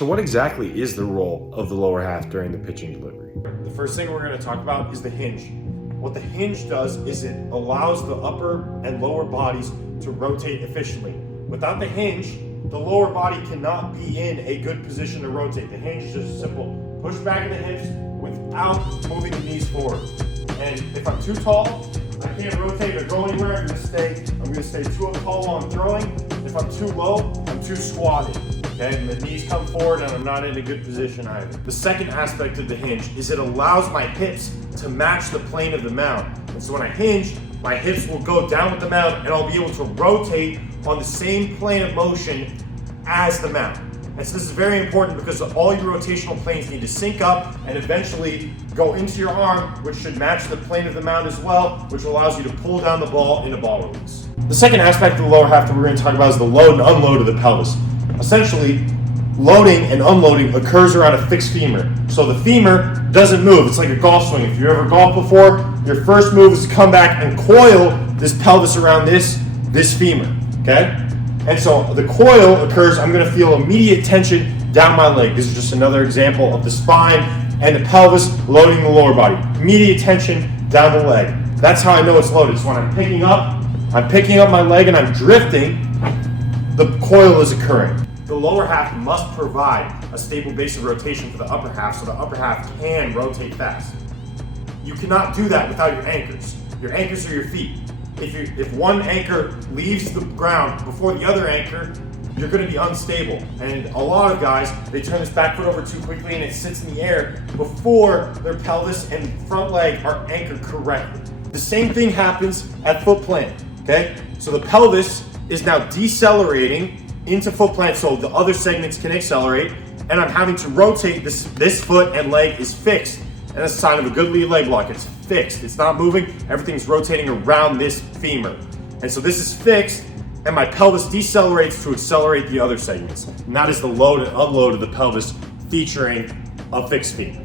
So what exactly is the role of the lower half during the pitching delivery? The first thing we're going to talk about is the hinge. What the hinge does is it allows the upper and lower bodies to rotate efficiently. Without the hinge, the lower body cannot be in a good position to rotate. The hinge is just a simple push back in the hips without moving the knees forward. And if I'm too tall, I can't rotate or go anywhere. I'm gonna stay too tall while I'm throwing. If I'm too low, I'm too squatted. Okay, and the knees come forward and I'm not in a good position either. The second aspect of the hinge is it allows my hips to match the plane of the mound. And so when I hinge, my hips will go down with the mound and I'll be able to rotate on the same plane of motion as the mound. And so this is very important because all your rotational planes need to sync up and eventually go into your arm, which should match the plane of the mound as well, which allows you to pull down the ball in a ball release. The second aspect of the lower half that we're going to talk about is the load and unload of the pelvis. Essentially, loading and unloading occurs around a fixed femur. So the femur doesn't move. It's like a golf swing. If you've ever golfed before, your first move is to come back and coil this pelvis around this femur, okay? And so the coil occurs, I'm going to feel immediate tension down my leg. This is just another example of the spine and the pelvis loading the lower body. Immediate tension down the leg. That's how I know it's loaded. So when I'm picking up my leg and I'm drifting, the coil is occurring. The lower half must provide a stable base of rotation for the upper half so the upper half can rotate fast. You cannot do that without your anchors. Your anchors are your feet. If one anchor leaves the ground before the other anchor, you're going to be unstable. And a lot of guys, they turn this back foot over too quickly and it sits in the air before their pelvis and front leg are anchored correctly. The same thing happens at foot plant, okay? So the pelvis is now decelerating into foot plant so the other segments can accelerate, and I'm having to rotate this foot and leg is fixed. And that's a sign of a good lead leg block. It's fixed. It's not moving. Everything's rotating around this femur. And so this is fixed, and my pelvis decelerates to accelerate the other segments. And that is the load and unload of the pelvis featuring a fixed femur.